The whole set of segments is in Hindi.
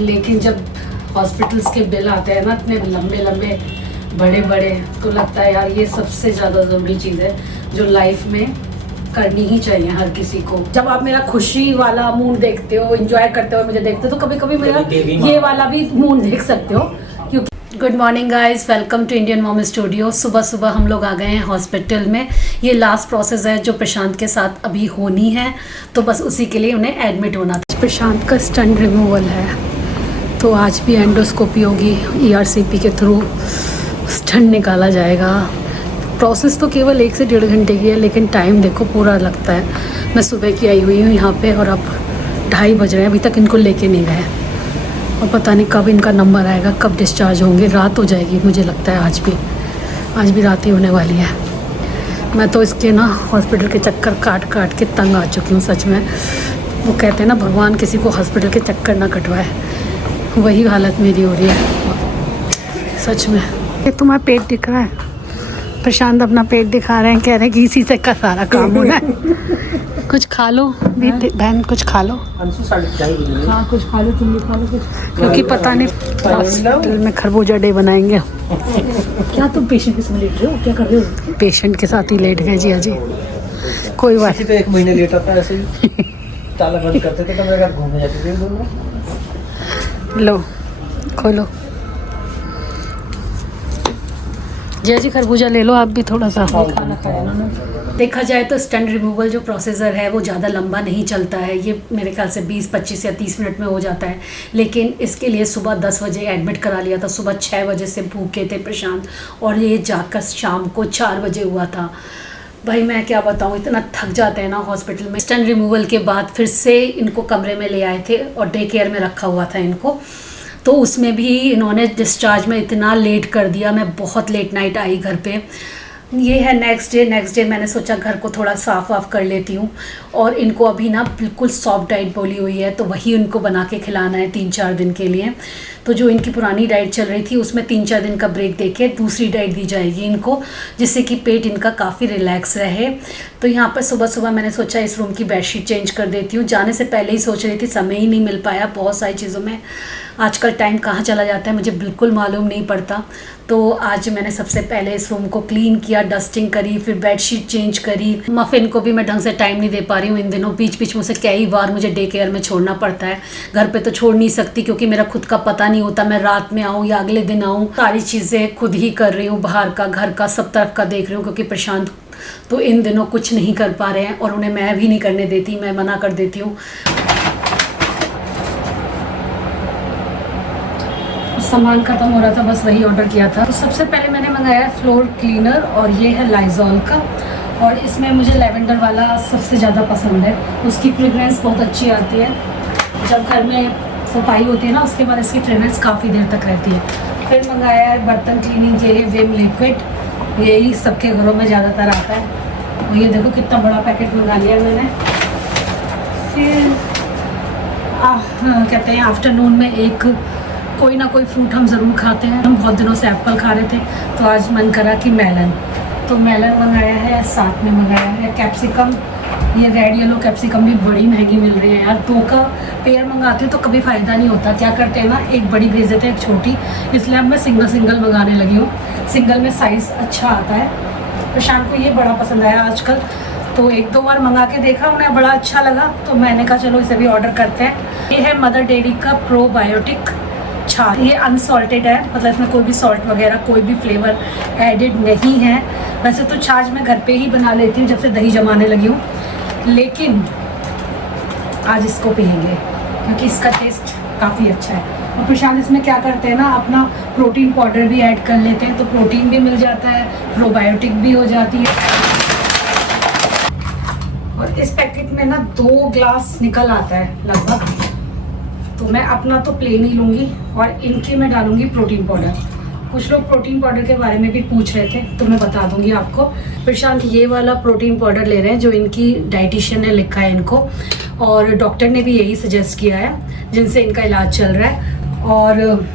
लेकिन जब हॉस्पिटल्स के बिल आते हैं ना इतने लंबे लंबे बड़े बड़े, तो लगता है यार ये सबसे ज़्यादा ज़रूरी चीज़ है जो लाइफ में करनी ही चाहिए हर किसी को। जब आप मेरा खुशी वाला मूड देखते हो, एंजॉय करते हो मुझे देखते हो, तो कभी कभी मेरा ये वाला भी मूड देख सकते हो। क्योंकि good morning guys, welcome to Indian mom studio. सुबह सुबह हम लोग आ गए हैं हॉस्पिटल में। ये लास्ट प्रोसेस है जो प्रशांत के साथ अभी होनी है, तो बस उसी के लिए उन्हें एडमिट होना था। प्रशांत का स्टंट रिमूवल है, तो आज भी एंडोस्कोपी होगी, ERCP के थ्रू स्टंट निकाला जाएगा। प्रोसेस तो केवल 1 से 1.5 घंटे की है, लेकिन टाइम देखो पूरा लगता है। मैं सुबह की आई हुई हूँ यहाँ पे और अब 2:30 बज रहे हैं, अभी तक इनको लेके नहीं गए और पता नहीं कब इनका नंबर आएगा, कब डिस्चार्ज होंगे। रात हो जाएगी मुझे लगता है, आज भी रात ही होने वाली है। मैं तो इसके ना हॉस्पिटल के चक्कर काट काट के तंग आ चुकी हूँ सच में। वो कहते हैं ना भगवान किसी को हॉस्पिटल के चक्कर ना कटवाए, वही हालत मेरी हो रही है सच में। ये तुम्हारा पेट दिख रहा है, प्रशांत अपना पेट दिखा रहे हैं, कह रहे हैं कि इसी से का सारा काम होना है। कुछ खा लो भी बहन, कुछ खा लो। हाँ कुछ खा लो, तुम भी खा लो कुछ, क्योंकि पता नहीं हॉस्पिटल में खरबूजा डे बनाएंगे। क्या तुम पेशेंट के साथ लेट रहे हो, क्या कर रहे हो? पेशेंट के साथ ही लेट गए जी। अजी कोई बात तो 1 महीने लेट आता है ऐसे ही ताला बंद करते थे, तो मेरे घर घूमने जाते थे दोनों। लो खोलो जी, खरबूजा ले लो आप भी थोड़ा सा। खाना खाया उन्होंने। देखा जाए तो स्टंट रिमूवल जो प्रोसीजर है वो ज़्यादा लंबा नहीं चलता है, ये मेरे ख्याल से 20, 25 या 30 मिनट में हो जाता है। लेकिन इसके लिए सुबह 10 बजे एडमिट करा लिया था, सुबह 6 बजे से भूखे थे प्रशांत, और ये जाकर शाम को 4 बजे हुआ था। भाई मैं क्या बताऊँ, इतना थक जाते हैं ना हॉस्पिटल में। स्टंट रिमूवल के बाद फिर से इनको कमरे में ले आए थे और डे केयर में रखा हुआ था इनको, तो उसमें भी इन्होंने डिस्चार्ज में इतना लेट कर दिया। मैं बहुत लेट नाइट आई घर पे। ये है नेक्स्ट डे मैंने सोचा घर को थोड़ा साफ़ वाफ कर लेती हूँ, और इनको अभी ना बिल्कुल सॉफ्ट डाइट बोली हुई है, तो वही उनको बना के खिलाना है 3-4 दिन के लिए। तो जो इनकी पुरानी डाइट चल रही थी उसमें 3-4 दिन का ब्रेक देके दूसरी डाइट दी जाएगी इनको, जिससे कि पेट इनका काफ़ी रिलैक्स रहे। तो यहाँ पर सुबह सुबह मैंने सोचा इस रूम की बेडशीट चेंज कर देती हूँ। जाने से पहले ही सोच रही थी, समय ही नहीं मिल पाया बहुत सारी चीज़ों में। आजकल टाइम कहाँ चला जाता है मुझे बिल्कुल मालूम नहीं पड़ता। तो आज मैंने सबसे पहले इस रूम को क्लीन किया, डस्टिंग करी, फिर बेडशीट चेंज करी। मफिन को भी मैं ढंग से टाइम नहीं दे पा रही हूँ इन दिनों, बीच बीच में से कई बार मुझे डे केयर में छोड़ना पड़ता है। घर पे तो छोड़ नहीं सकती क्योंकि मेरा खुद का पता नहीं होता, मैं रात में आऊँ या अगले दिन आऊँ। सारी चीज़ें खुद ही कर रही हूँ, बाहर का घर का सब तरफ का देख रही हूँ, क्योंकि प्रशांत तो इन दिनों कुछ नहीं कर पा रहे हैं और उन्हें मैं भी नहीं करने देती, मैं मना कर देती हूँ। सामान खत्म हो रहा था, बस वही ऑर्डर किया था। तो सबसे पहले मैंने मंगाया फ्लोर क्लीनर, और ये है लाइजॉल का, और इसमें मुझे लेवेंडर वाला सबसे ज़्यादा पसंद है। उसकी फ्रेगरेंस बहुत अच्छी आती है, जब घर में सफाई होती है ना उसके बाद इसकी फ्रेगरेंस काफ़ी देर तक रहती है। फिर मंगाया है बर्तन क्लीनिंग के लिए विम लिक्विड, यही सबके घरों में ज़्यादातर आता है। और ये देखो कितना बड़ा पैकेट मंगा लिया मैंने। फिर कहते हैं आफ्टरनून में कोई ना कोई फ्रूट हम ज़रूर खाते हैं। हम बहुत दिनों से एप्पल खा रहे थे, तो आज मन करा कि मेलन, तो मेलन मंगाया है। साथ में मंगाया है कैप्सिकम, ये रेड येलो कैप्सिकम भी बड़ी महंगी मिल रही है यार। 2 का पेयर मंगाती हूँ तो कभी फ़ायदा नहीं होता। क्या करते हैं ना, एक बड़ी भेज देते हैं एक छोटी, इसलिए अब मैं सिंगल मंगाने लगी हूँ। सिंगल में साइज़ अच्छा आता है। प्रशांत को ये बड़ा पसंद आया आजकल, तो 1-2 बार मंगा के देखा, उन्हें बड़ा अच्छा लगा, तो मैंने कहा चलो इसे भी ऑर्डर करते हैं। ये है मदर डेयरी का प्रोबायोटिक छाछ, ये अनसॉल्टेड है, मतलब इसमें कोई भी सॉल्ट वगैरह कोई भी फ्लेवर एडिड नहीं है। वैसे तो छाछ मैं घर पे ही बना लेती हूँ जब से दही जमाने लगी हूँ, लेकिन आज इसको पियेंगे क्योंकि इसका टेस्ट काफ़ी अच्छा है। और प्रशांत इसमें क्या करते हैं ना, अपना प्रोटीन पाउडर भी ऐड कर लेते हैं, तो प्रोटीन भी मिल जाता है, प्रोबायोटिक भी हो जाती है। और इस पैकेट में ना 2 ग्लास निकल आता है लगभग, तो मैं अपना तो प्लेन ही लूँगी और इनके में डालूँगी प्रोटीन पाउडर। कुछ लोग प्रोटीन पाउडर के बारे में भी पूछ रहे थे, तो मैं बता दूँगी आपको। प्रशांत ये वाला प्रोटीन पाउडर ले रहे हैं जो इनकी डाइटिशियन ने लिखा है इनको, और डॉक्टर ने भी यही सजेस्ट किया है जिनसे इनका इलाज चल रहा है। और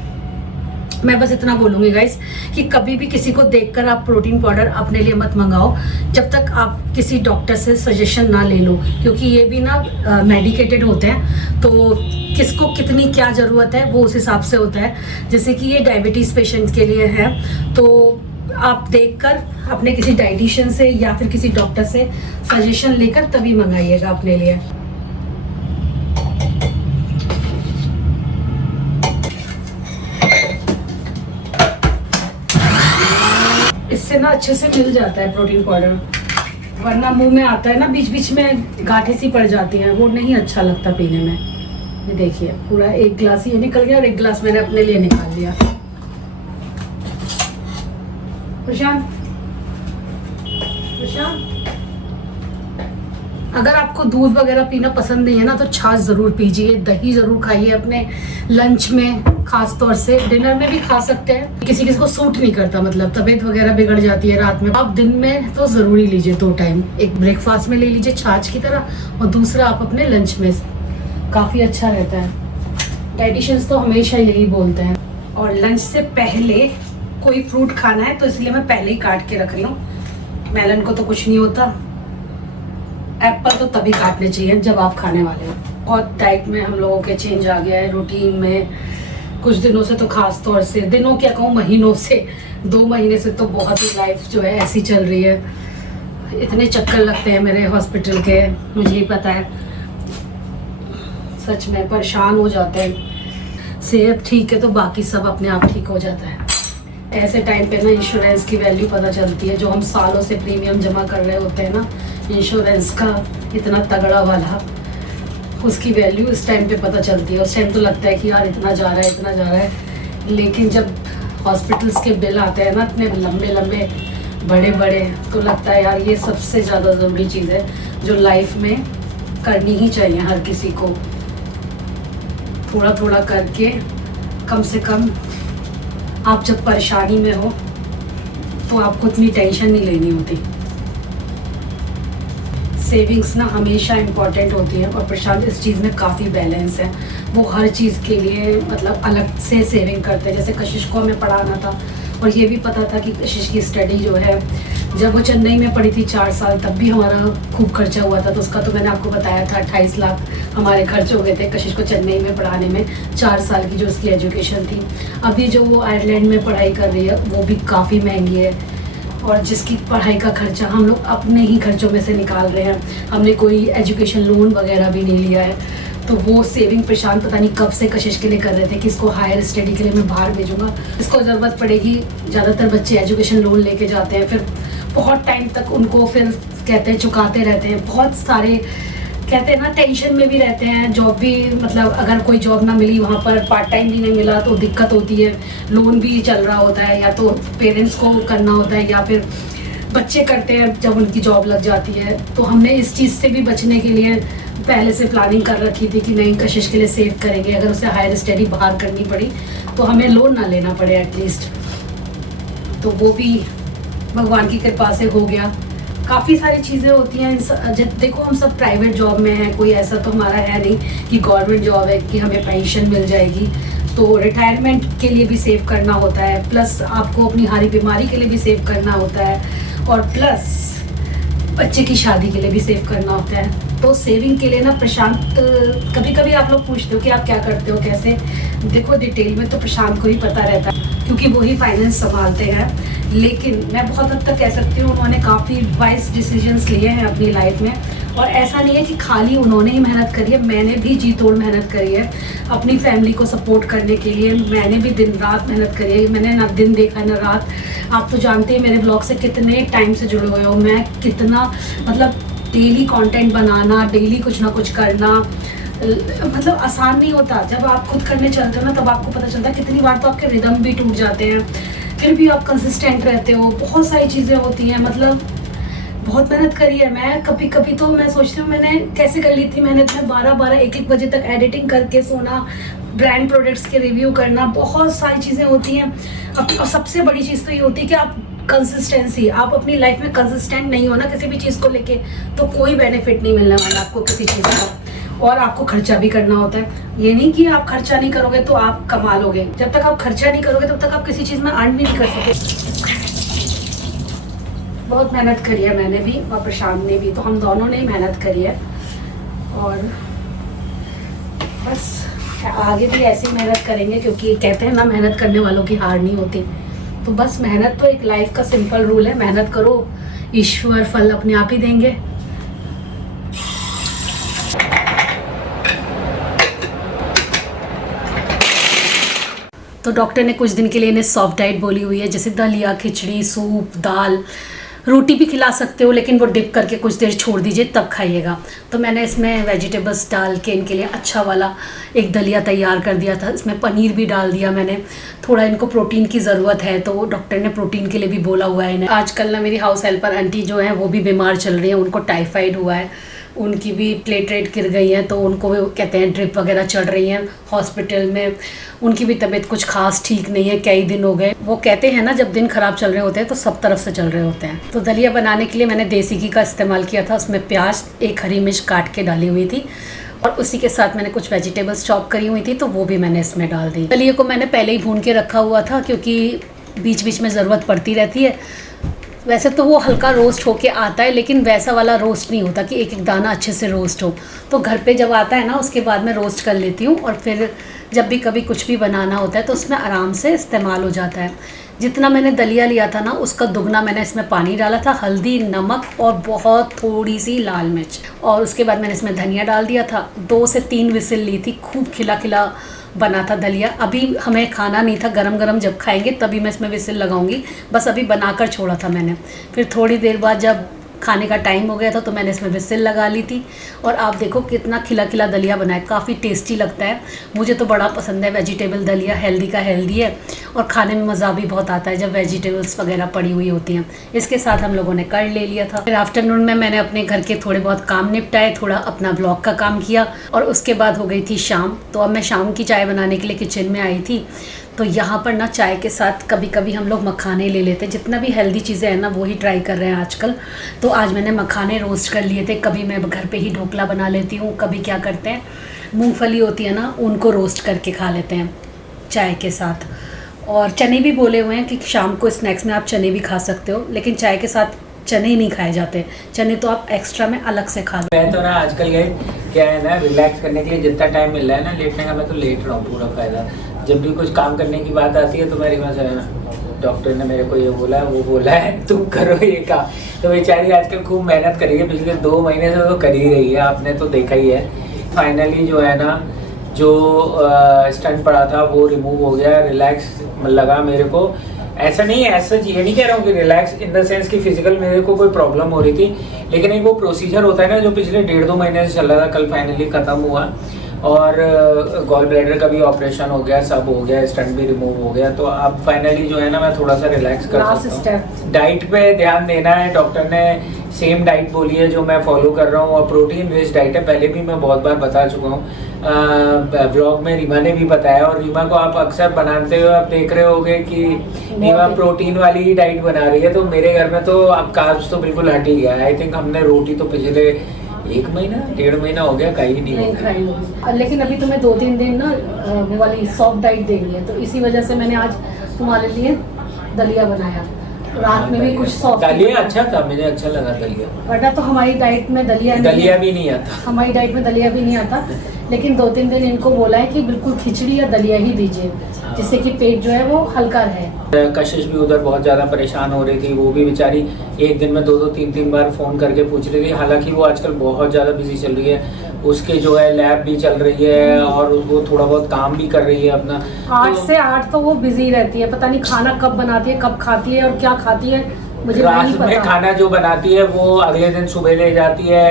मैं बस इतना बोलूँगी गाइस कि कभी भी किसी को देखकर आप प्रोटीन पाउडर अपने लिए मत मंगाओ जब तक आप किसी डॉक्टर से सजेशन ना ले लो, क्योंकि ये भी ना मेडिकेटेड होते हैं, तो किसको कितनी क्या ज़रूरत है वो उस हिसाब से होता है। जैसे कि ये डायबिटीज़ पेशेंट के लिए है, तो आप देखकर अपने किसी डाइटिशियन से या फिर किसी डॉक्टर से सजेशन लेकर तभी मंगाइएगा अपने लिए। इससे ना अच्छे से मिल जाता है प्रोटीन पाउडर, वरना मुंह में आता है ना बीच बीच में गांठें सी पड़ जाती हैं, वो नहीं अच्छा लगता पीने में। ये देखिए पूरा 1 गिलास ये निकल गया और 1 गिलास मैंने अपने लिए निकाल लिया। प्रशांत, अगर आपको दूध वगैरह पीना पसंद नहीं है ना तो छाछ जरूर पीजिए, दही जरूर खाइए अपने लंच में, खास तौर से डिनर में भी खा सकते हैं। किसी किसी को सूट नहीं करता, मतलब तबीयत वगैरह बिगड़ जाती है रात में, आप दिन में तो जरूरी लीजिए 2 टाइम, एक ब्रेकफास्ट में ले लीजिए छाछ की तरह और दूसरा आप अपने लंच में, काफी अच्छा रहता है। डाइटिशियंस तो हमेशा यही बोलते हैं। और लंच से पहले कोई फ्रूट खाना है तो इसलिए मैं पहले ही काट के रख रही हूँ। मेलन को तो कुछ नहीं होता, एप्पल तो तभी काटने चाहिए जब आप खाने वाले हो। बहुत डाइट में हम लोगों के चेंज आ गया है, रूटीन में कुछ दिनों से तो खास तौर से, दिनों क्या कहूँ महीनों से, 2 महीने से तो बहुत ही लाइफ जो है ऐसी चल रही है। इतने चक्कर लगते हैं मेरे हॉस्पिटल के, मुझे ही पता है, सच में परेशान हो जाते हैं। सेहत ठीक है तो बाकी सब अपने आप ठीक हो जाता है। ऐसे टाइम पे ना इंश्योरेंस की वैल्यू पता चलती है, जो हम सालों से प्रीमियम जमा कर रहे होते हैं ना इंश्योरेंस का, इतना तगड़ा वाला, उसकी वैल्यू इस टाइम पे पता चलती है। उस टाइम तो लगता है कि यार इतना जा रहा है, इतना जा रहा है, लेकिन जब हॉस्पिटल्स के बिल आते हैं ना इतने लंबे लंबे बड़े बड़े, तो लगता है यार ये सबसे ज़्यादा ज़रूरी चीज़ है जो लाइफ में करनी ही चाहिए हर किसी को। थोड़ा थोड़ा करके, कम से कम आप जब परेशानी में हो तो आपको इतनी टेंशन नहीं लेनी होती। सेविंग्स ना हमेशा इम्पॉर्टेंट होती है और प्रशांत इस चीज़ में काफ़ी बैलेंस है। वो हर चीज़ के लिए मतलब अलग से सेविंग करते हैं। जैसे कशिश को हमें पढ़ाना था और ये भी पता था कि कशिश की स्टडी जो है, जब वो चेन्नई में पढ़ी थी 4 साल, तब भी हमारा खूब खर्चा हुआ था। तो उसका तो मैंने आपको बताया था 28 लाख हमारे खर्च हो गए थे कशिश को चेन्नई में पढ़ाने में, 4 साल की जो उसकी एजुकेशन थी। अभी जो वो आयरलैंड में पढ़ाई कर रही है वो भी काफ़ी महंगी है, और जिसकी पढ़ाई का खर्चा हम लोग अपने ही खर्चों में से निकाल रहे हैं। हमने कोई एजुकेशन लोन वगैरह भी नहीं लिया है। तो वो सेविंग प्रशांत पता नहीं कब से कशिश के लिए कर रहे थे कि इसको हायर स्टडी के लिए मैं बाहर भेजूंगा, इसको ज़रूरत पड़ेगी। ज़्यादातर बच्चे एजुकेशन लोन लेके जाते हैं, फिर बहुत टाइम तक उनको फिर कहते हैं चुकाते रहते हैं। बहुत सारे कहते हैं ना टेंशन में भी रहते हैं। जॉब भी मतलब अगर कोई जॉब ना मिली वहाँ पर, पार्ट टाइम भी नहीं मिला तो दिक्कत होती है। लोन भी चल रहा होता है, या तो पेरेंट्स को करना होता है या फिर बच्चे करते हैं जब उनकी जॉब लग जाती है। तो हमने इस चीज़ से भी बचने के लिए पहले से प्लानिंग कर रखी थी कि नहीं कशिश के लिए सेव करेंगे, अगर उसे हायर स्टडी बाहर करनी पड़ी तो हमें लोन ना लेना पड़े एटलीस्ट। तो वो भी भगवान की कृपा से हो गया। काफ़ी सारी चीज़ें होती हैं। देखो हम सब प्राइवेट जॉब में हैं, कोई ऐसा तो हमारा है नहीं कि गवर्नमेंट जॉब है कि हमें पेंशन मिल जाएगी। तो रिटायरमेंट के लिए भी सेव करना होता है, प्लस आपको अपनी हारी बीमारी के लिए भी सेव करना होता है, और प्लस बच्चे की शादी के लिए भी सेव करना होता है। तो सेविंग के लिए ना प्रशांत, कभी कभी आप लोग पूछते हो कि आप क्या करते हो कैसे, देखो डिटेल में तो प्रशांत को ही पता रहता है क्योंकि वो ही फाइनेंस संभालते हैं। लेकिन मैं बहुत हद तक कह सकती हूँ उन्होंने काफ़ी वाइज डिसीजंस लिए हैं अपनी लाइफ में। और ऐसा नहीं है कि खाली उन्होंने ही मेहनत करी है, मैंने भी जी तोड़ मेहनत करी है अपनी फैमिली को सपोर्ट करने के लिए। मैंने भी दिन रात मेहनत करी है, मैंने ना दिन देखा ना रात। आप तो जानते हैं मेरे ब्लॉग से कितने टाइम से जुड़े हुए हो, मैं कितना मतलब डेली कंटेंट बनाना, डेली कुछ ना कुछ करना मतलब आसान नहीं होता। जब आप खुद करने चलते हो ना तब आपको पता चलता है कितनी बार तो आपके रिदम भी टूट जाते हैं, फिर भी आप कंसिस्टेंट रहते हो। बहुत सारी चीज़ें होती हैं, मतलब बहुत मेहनत करी है। मैं कभी कभी तो मैं सोचती हूँ मैंने कैसे कर ली थी मेहनत में, 12-12 1-1 बजे तक एडिटिंग करके सोना, ब्रांड प्रोडक्ट्स के रिव्यू करना, बहुत सारी चीज़ें होती हैं। और सबसे बड़ी चीज़ तो ये होती है कि आप कंसिस्टेंसी, आप अपनी लाइफ में कंसिस्टेंट नहीं हो ना किसी भी चीज़ को लेके तो कोई बेनिफिट नहीं मिलने वाला आपको किसी चीज़ का। और आपको खर्चा भी करना होता है। ये नहीं कि आप खर्चा नहीं करोगे तो आप कमा लोगे, जब तक आप खर्चा नहीं करोगे तब तक आप किसी चीज़ में अर्न भी नहीं कर सकते। बहुत मेहनत करी है मैंने भी और प्रशांत ने भी, तो हम दोनों ने ही मेहनत करी है। और बस आगे भी ऐसी मेहनत करेंगे, क्योंकि कहते हैं ना मेहनत करने वालों की हार नहीं होती। तो बस मेहनत तो एक लाइफ का सिंपल रूल है, मेहनत करो, ईश्वर फल अपने आप ही देंगे। तो डॉक्टर ने कुछ दिन के लिए इन्हें सॉफ्ट डाइट बोली हुई है, जैसे दलिया, खिचड़ी, सूप, दाल, रोटी भी खिला सकते हो, लेकिन वो डिप करके कुछ देर छोड़ दीजिए तब खाइएगा। तो मैंने इसमें वेजिटेबल्स डाल के इनके लिए अच्छा वाला एक दलिया तैयार कर दिया था। इसमें पनीर भी डाल दिया मैंने। थोड़ा इनको प्रोटीन की ज़रूरत है, तो डॉक्टर ने प्रोटीन के लिए भी बोला हुआ है इन्हें। आजकल ना मेरी हाउस हेल्पर आंटी जो है वो भी बीमार चल रही है, उनको टाइफाइड हुआ है, उनकी भी प्लेटलेट गिर गई है, तो उनको भी कहते हैं ड्रिप वगैरह चल रही हैं हॉस्पिटल में। उनकी भी तबीयत कुछ खास ठीक नहीं है, कई दिन हो गए। वो कहते हैं ना जब दिन खराब चल रहे होते हैं तो सब तरफ से चल रहे होते हैं। तो दलिया बनाने के लिए मैंने देसी घी का इस्तेमाल किया था। उसमें प्याज, एक हरी मिर्च काट के डाली हुई थी, और उसी के साथ मैंने कुछ वेजिटेबल्स चॉप करी हुई थी, तो वो भी मैंने इसमें डाल दी। दलिया को मैंने पहले ही भून के रखा हुआ था, क्योंकि बीच बीच में ज़रूरत पड़ती रहती है। वैसे तो वो हल्का रोस्ट होके आता है, लेकिन वैसा वाला रोस्ट नहीं होता कि एक एक दाना अच्छे से रोस्ट हो। तो घर पे जब आता है ना उसके बाद मैं रोस्ट कर लेती हूँ, और फिर जब भी कभी कुछ भी बनाना होता है तो उसमें आराम से इस्तेमाल हो जाता है। जितना मैंने दलिया लिया था ना उसका दुगना मैंने इसमें पानी डाला था, हल्दी, नमक और बहुत थोड़ी सी लाल मिर्च, और उसके बाद मैंने इसमें धनिया डाल दिया था। 2 से 3 विसिल ली थी, खूब खिला खिला बना था दलिया। अभी हमें खाना नहीं था, गरम गरम जब खाएंगे तभी मैं इसमें विसिल लगाऊंगी, बस अभी बनाकर छोड़ा था मैंने। फिर थोड़ी देर बाद जब खाने का टाइम हो गया था तो मैंने इसमें विसिल लगा ली थी, और आप देखो कितना खिला खिला दलिया बना है, काफ़ी टेस्टी लगता है। मुझे तो बड़ा पसंद है वेजिटेबल दलिया, हेल्दी का हेल्दी है, और खाने में मज़ा भी बहुत आता है जब वेजिटेबल्स वगैरह पड़ी हुई होती हैं। इसके साथ हम लोगों ने कर ले लिया था। फिर आफ्टरनून में मैंने अपने घर के थोड़े बहुत काम निपटाए, थोड़ा अपना ब्लॉग का काम किया, और उसके बाद हो गई थी शाम। तो अब मैं शाम की चाय बनाने के लिए किचन में आई थी। तो यहाँ पर ना चाय के साथ कभी कभी हम लोग मखाने ले लेते हैं, जितना भी हेल्दी चीज़ें हैं ना वही ट्राई कर रहे हैं आजकल। तो आज मैंने मखाने रोस्ट कर लिए थे। कभी मैं घर पे ही ढोकला बना लेती हूँ, कभी क्या करते हैं मूंगफली होती है ना उनको रोस्ट करके खा लेते हैं चाय के साथ। और चने भी बोले हुए हैं कि शाम को स्नैक्स में आप चने भी खा सकते हो, लेकिन चाय के साथ चने ही नहीं खाए जाते, चने तो आप एक्स्ट्रा में अलग से खा लो। मैं तो ना आजकल ये क्या है ना, रिलैक्स करने के लिए जितना टाइम मिल रहा है ना लेटने का, मैं तो लेट रहा हूँ पूरा फायदा। जब भी कुछ काम करने की बात आती है तो मेरे पास है ना, डॉक्टर ने मेरे को ये बोला है, वो बोला है, तुम करो ये काम। तो बेचारी आजकल खूब मेहनत करी है, पिछले 2 महीने से तो कर ही रही है, आपने तो देखा ही है। फाइनली जो है ना, जो स्टंट पड़ा था वो रिमूव हो गया, रिलैक्स लगा मेरे को। ऐसा नहीं है, ऐसा ये नहीं कह रहा हूँ कि रिलैक्स इन द सेंस कि फिजिकल मेरे को कोई प्रॉब्लम हो रही थी, लेकिन एक वो प्रोसीजर होता है ना जो पिछले 1.5-2 महीने से चल रहा था, कल फाइनली खत्म हुआ। और गॉल ब्लैडर का भी ऑपरेशन हो गया, सब हो गया, स्टंट भी रिमूव हो गया। तो अब फाइनली जो है ना मैं थोड़ा सा रिलैक्स कर सकता हूँ। डाइट पे ध्यान देना है, डॉक्टर ने सेम डाइट बोली है जो मैं फॉलो कर रहा हूँ, और प्रोटीन रिच डाइट है। पहले भी मैं बहुत बार बता चुका हूँ, ब्लॉग में रीमा ने भी बताया, और रीमा को आप अक्सर बनाते हुए आप देख रहे होंगे कि रीमा प्रोटीन वाली ही डाइट बना रही है। तो मेरे घर में तो अब कार्ब्स तो बिल्कुल हट ही गया। आई थिंक हमने रोटी तो पिछले 1 महीना 1.5 महीना हो गया खाई नहीं खाई होगी। लेकिन अभी तुम्हें 2-3 दिन ना वो वाली सॉफ्ट डाइट देनी है, तो इसी वजह से मैंने आज तुम्हारे लिए दलिया बनाया। रात में भी कुछ सॉफ्ट दलिया अच्छा था, मुझे अच्छा लगा दलिया। वरना तो हमारी डाइट में दलिया भी नहीं आता, हमारी डाइट में दलिया भी नहीं आता। लेकिन 2-3 दिन इनको बोला है कि बिल्कुल खिचड़ी या दलिया ही दीजिए, जिससे कि पेट जो है वो हल्का रहे। कशिश भी उधर बहुत ज़्यादा परेशान हो रही थी, वो भी बेचारी एक दिन में 2-2, 3-3 बार फ़ोन करके पूछ रही थी। हालांकि वो आजकल बहुत ज़्यादा बिजी चल रही है, उसके जो है लैब भी चल रही है, और वो थोड़ा बहुत काम भी कर रही है अपना। 8 से 8 तो वो बिजी रहती है, पता नहीं खाना कब बनाती है, कब खाती है और क्या खाती है मुझे रात नहीं पता। में खाना जो बनाती है वो अगले दिन सुबह ले जाती है,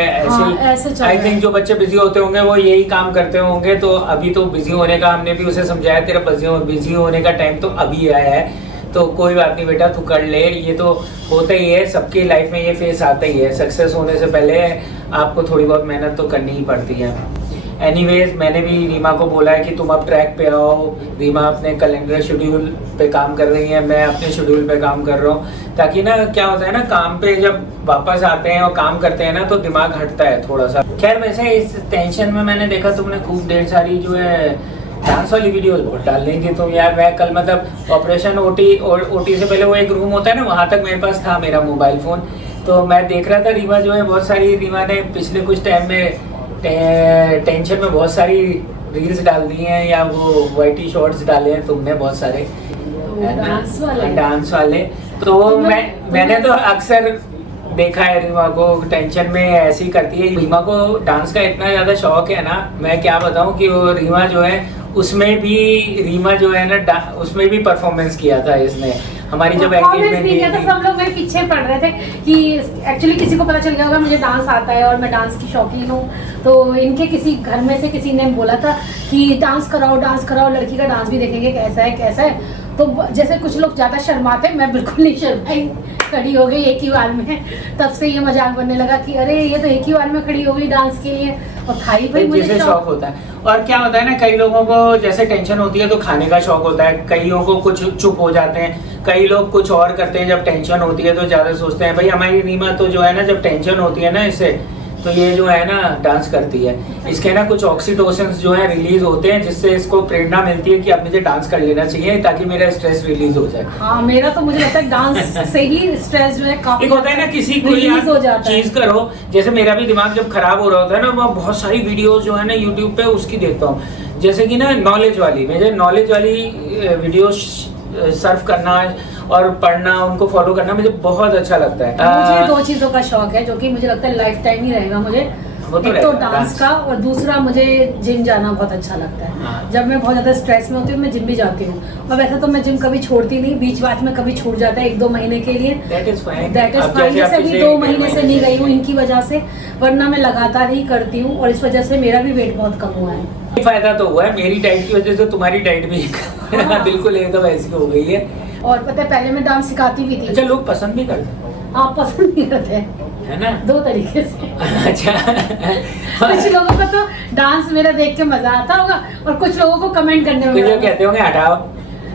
ऐसे आई थिंक जो बच्चे बिजी होते होंगे वो यही काम करते होंगे। तो अभी तो बिजी होने का हमने भी उसे समझाया, तेरा बिजी होने का टाइम तो अभी आया है, तो कोई बात नहीं बेटा, तू कर ले। ये तो होता ही है, सबकी लाइफ में ये फेस आता ही है। सक्सेस होने से पहले आपको थोड़ी बहुत मेहनत तो करनी ही पड़ती है। एनीवेज, मैंने भी रीमा को बोला है कि तुम अब ट्रैक पे आओ। रीमा अपने कैलेंडर शेड्यूल पे काम कर रही है, मैं अपने शेड्यूल पे काम कर रहा हूँ, ताकि ना क्या होता है ना, काम पे जब वापस आते हैं और काम करते हैं ना तो दिमाग हटता है थोड़ा सा। खैर, वैसे इस टेंशन में मैंने देखा तुमने खूब ढेर सारी जो है डांस वाली वीडियोस बहुत डाल रही थी तुम यार। मैं कल मतलब ऑपरेशन ओटी से पहले वो एक रूम होता है ना, वहाँ तक मेरे पास था मेरा मोबाइल फ़ोन, तो मैं देख रहा था रीमा जो है बहुत सारी, रीमा ने पिछले कुछ टाइम में टेंशन में बहुत सारी रील्स डाल दी हैं या वो वाइटी शॉर्ट्स डाले हैं तुमने बहुत सारे डांस वाले, तो मैंने तो अक्सर देखा है रीमा को टेंशन में ऐसी करती है। रीमा को डांस का इतना ज़्यादा शौक है ना, मैं क्या बताऊं कि वो रीमा जो है उसमें भी रीमा जो है ना उसमें भी परफॉर्मेंस किया था इसने हमारी जब एंगेजमेंट किया था। सब लोग मेरे पीछे पड़ रहे थे कि एक्चुअली किसी को पता चल गया होगा मुझे डांस आता है और मैं डांस की शौकीन हूँ, तो इनके किसी घर में से किसी ने बोला था कि डांस कराओ, लड़की का डांस भी देखेंगे कैसा है। तो जैसे कुछ लोग ज़्यादा शर्माते, मैं बिल्कुल नहीं शर्माई, खड़ी हो गई एक ही बार में। तब से ये मजाक बनने लगा कि अरे ये तो एक ही बार में खड़ी हो गई डांस के लिए, और था ही भाई मुझे शौक होता है। और क्या होता है ना, कई लोगों को जैसे टेंशन होती है तो खाने का शौक होता है, कईयों को कुछ चुप हो जाते हैं, कई लोग कुछ और करते हैं। जब टेंशन होती है तो ज़्यादा सोचते हैं। भाई हमारी रीमा तो जो है ना, जब टेंशन होती है ना इससे, तो ये जो है ना डांस करती है, इसके ना कुछ ऑक्सीटोसिन्स जो है रिलीज होते हैं, जिससे इसको प्रेरणा मिलती है कि अब मुझे डांस कर लेना चाहिए ताकि मेरा स्ट्रेस रिलीज हो जाए। हाँ, मेरा तो मुझे लगता है डांस से ही स्ट्रेस जो है काफी एक होता है ना, किसी कोई चीज करो, जैसे मेरा भी दिमाग जब खराब हो रहा होता है ना, मैं बहुत सारी वीडियोस जो है ना यूट्यूब पे उसकी देखता हूँ, जैसे कि ना नॉलेज वाली वीडियोस सर्व करना और पढ़ना, उनको फॉलो करना मुझे बहुत अच्छा लगता है। मुझे दो चीजों का शौक है जो कि मुझे लगता है लाइफ टाइम ही रहेगा मुझे। एक तो डांस का, और दूसरा मुझे जिम जाना बहुत अच्छा लगता है। हाँ। जब मैं बहुत ज्यादा स्ट्रेस में होती हूँ मैं जिम भी जाती हूँ, और वैसे तो मैं जिम कभी छोड़ती नहीं, बीच बात में कभी छूट जाता है 1-2 महीने के लिए। That is fine. जैसे अभी 2 महीने से नहीं गई हूँ इनकी वजह से, वरना मैं लगातार ही करती हूँ, और इस वजह से मेरा भी वेट बहुत कम हुआ है। फायदा तो हुआ है मेरी डाइट की वजह से, तुम्हारी डाइट भी बिल्कुल एकदम ऐसी हो गई है। और पता है पहले मैं डांस सिखाती भी थी। अच्छा, लोग पसंद भी करते हैं? हाँ, पसंद नहीं करते है ना, 2 तरीके से। अच्छा कुछ लोगों को तो डांस मेरा देख के मजा आता होगा, और कुछ लोगों को कमेंट करने में कहते होंगे हटाओ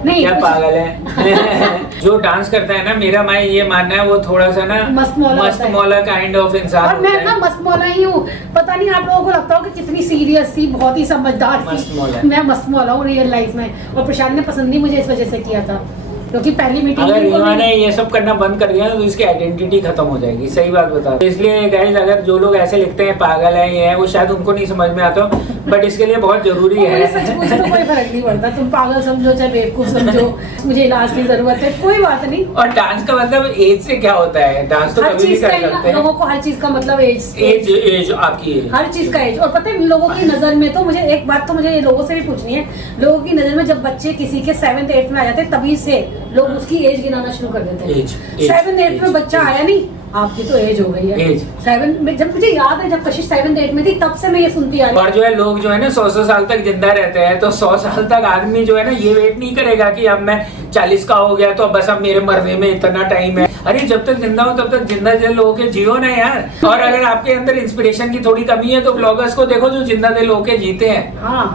नहीं क्या पागल है। जो डांस करता है ना, मेरा मैं ये मानना है वो थोड़ा सा ना मस्त मौला काइंड ऑफ इंसान। और मैं ना मस्त मौला ही हूँ, पता नहीं आप लोगों को लगता हो कि कितनी सीरियस सी, बहुत ही समझदार सी। मैं मस्त मौला हूँ रियल लाइफ में, और प्रशांत ने पसंद नहीं मुझे इस वजह से किया था, क्योंकि पहली मीटिंग अगर रीमा ने ये सब करना बंद कर दिया तो इसकी आइडेंटिटी खत्म हो जाएगी। सही बात बता। तो इसलिए गाइस, अगर जो लोग ऐसे लिखते हैं पागल है ये है, वो शायद उनको नहीं समझ में आता, बट इसके लिए बहुत जरूरी है। मुझे तो कोई फर्क नहीं पड़ता, तुम पागल समझो चाहे बेवकूफ समझो, मुझे इलाज की जरूरत है, कोई बात नहीं। और डांस का मतलब एज से क्या होता है, डांस तो कभी भी कर सकते हैं। लोगों को हर चीज का मतलब एज आपकी एज, हर चीज का एज। और पता है लोगों की नजर में तो मुझे एक बात तो मुझे लोगों से भी पूछनी है, लोगों की नजर में जब बच्चे किसी के 7th 8th में आ जाते हैं, तभी से लोग उसकी एज गिनाना शुरू कर देते हैं। 7th 8th में बच्चा आया नहीं, आपकी तो एज हो गई है। 7 में, जब मुझे याद है जब कशिश 7th 8th में थी, तब से मैं ये सुनती आ रही हूँ। और जो है लोग जो है ना 100 साल तक जिंदा रहते हैं, तो 100 साल तक आदमी जो है ना ये वेट नहीं करेगा कि अब मैं 40 का हो गया तो अब बस अब मेरे मरने में इतना टाइम है। अरे जब तक जिंदा हो तब तक जिंदा दिल होके जियो ना यार। और अगर आपके अंदर इंस्पिरेशन की थोड़ी कमी है तो ब्लॉगर्स को देखो जो जिंदा दिल होके जीते हैं। हाँ,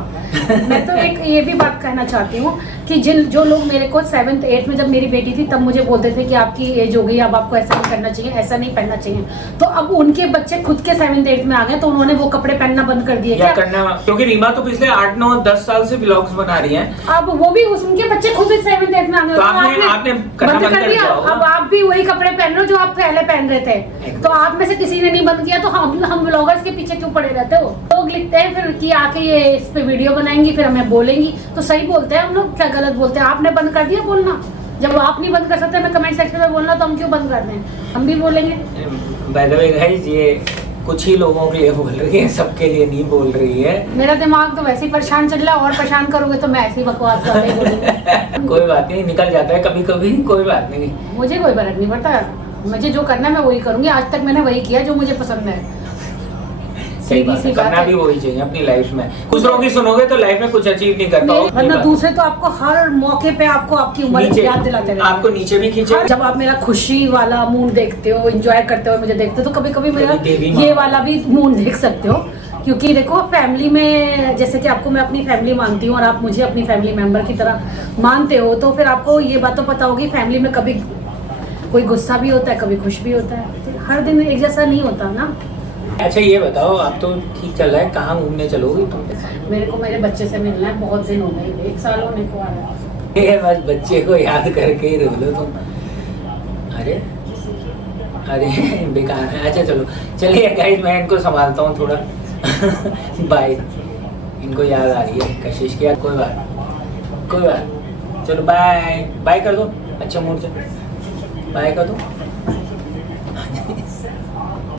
मैं तो एक ये भी बात कहना चाहती हूँ कि जो लोग मेरे को 7th 8th में जब मेरी बेटी थी तब मुझे बोलते थे कि आपकी एज हो गई, अब आपको ऐसा नहीं करना चाहिए, ऐसा नहीं पहनना चाहिए, तो अब उनके बच्चे खुद के 7th 8th में आ गए तो उन्होंने वो कपड़े पहनना बंद कर दिए। क्या करना, क्योंकि रीमा तो पिछले 8 9 10 साल से व्लॉग्स बना रही है, अब वो भी उनके बच्चे खुद 7th 8th में आ गए, तो आपने बंद कर दिया। अब आप भी वही कपड़े पहन रहे हो जो आप पहले पहन रहे थे, तो आप में से किसी ने नहीं बंद किया, तो हम व्लॉगर्स के पीछे क्यों पड़े रहते हो? लोग लिखते हैं फिर कि आके ये इस पे वीडियो बनाएंगी फिर हमें बोलेंगी, तो सही बोलते हैं हम लोग, क्या गलत बोलते हैं? आपने बंद कर दिया बोलना, जब आप नहीं बंद कर सकते मैं कमेंट सेक्शन में बोलना, तो हम क्यों बंद कर दें? हम भी बोलेंगे। बाय द वे गाइस, ये कुछ ही लोगों के लिए बोल रही है, सबके लिए नहीं बोल रही है। मेरा दिमाग तो वैसे ही परेशान चल रहा है, और परेशान करोगे तो मैं ऐसे ही बकवास बातें बोलूंगी। कोई बात नहीं, निकल जाता है कभी कभी, कोई बात नहीं, मुझे कोई फर्क नहीं पड़ता, मुझे जो करना है मैं वही करूंगी। आज तक मैंने वही किया जो मुझे पसंद है। सही बात है, करना भी वही चाहिए अपनी लाइफ में। दूसरों की सुनोगे तो लाइफ में कुछ अचीव नहीं कर पाओगे, वरना दूसरे तो आपको हर मौके पे आपकी उम्र याद दिलाते रहते हैं, आपको नीचे भी खींचे। जब आप मेरा खुशी वाला मूड देखते हो, एंजॉय करते हो मुझे देखते हो, तो कभी कभी मेरा ये वाला भी मूड देख सकते हो, क्योंकि देखो फैमिली में जैसे कि आपको मैं अपनी फैमिली मानती हूँ और आप मुझे अपनी फैमिली मेंबर की तरह मानते हो, तो फिर आपको ये बात तो पता होगी फैमिली में कभी कोई गुस्सा भी होता है, कभी खुश भी होता है, हर दिन एक जैसा नहीं होता ना। अच्छा ये बताओ, आप तो ठीक चल रहा है, कहाँ घूमने चलोगी तुम? मेरे को मेरे बच्चे से मिलना है, बहुत दिन हो गए, 1 साल होने को आया है। बस बच्चे को याद करके ही रो लो तुम। अरे बेकार है। अच्छा चलो, चलिए गाइस, मैं इनको संभालता हूँ थोड़ा। बाय। इनको याद आ रही है कशिश की याद। कोई बात, चलो बाय बाय कर दो, अच्छा मूड से बाय कर दो।